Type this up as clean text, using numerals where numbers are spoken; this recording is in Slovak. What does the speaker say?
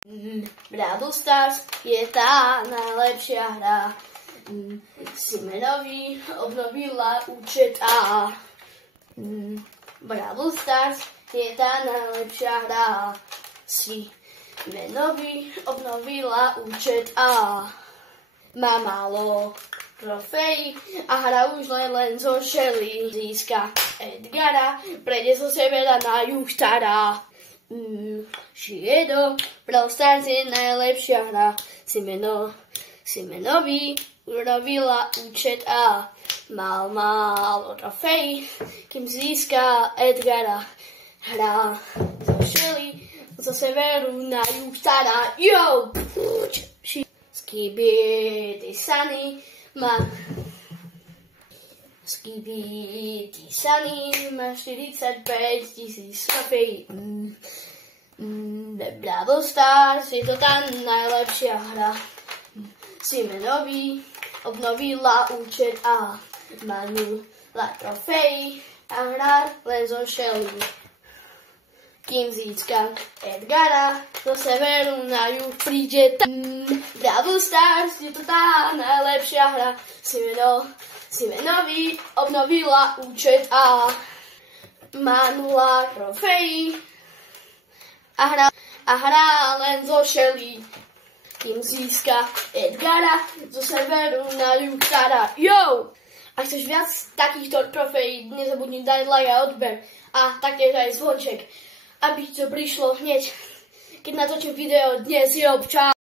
Brawl Stars je tá najlepšia hra. Simenovi obnovila účet A. Brawl Stars je tá najlepšia hra. Simenovi obnovila účet A. Má málo trofejí a hra už len zo Shelly. Získa Edgara, prejde zo severa na juh stará. Šiedo, Brawl Stars je najlepšia hra. Simenovi urobila účet A. Mal málo trofejí, kým získa Edgara. Hra zo Shelly, zo severu na juh stará. Yo! Skibidi Sunny má 45 000 trofejí. Brawl Stars je to tá najlepšia hra. Simenovi obnovila účet A. Má nula trofejí a hra len zo Shelly. Kým získa Edgara, zo severu na juh príde Brawl Stars je to tá najlepšia hra. Simenovi obnovila účet A. Má nula trofejí a hra len zo Shelly. Kým získa Edgara, zo severu na juh stará. Yo! Ak chceš viac takýchto trofejí, nezabudni dať like a odber. A taktiež aj zvonček, aby to prišlo hneď, keď natočím video dnes. Jo, čau!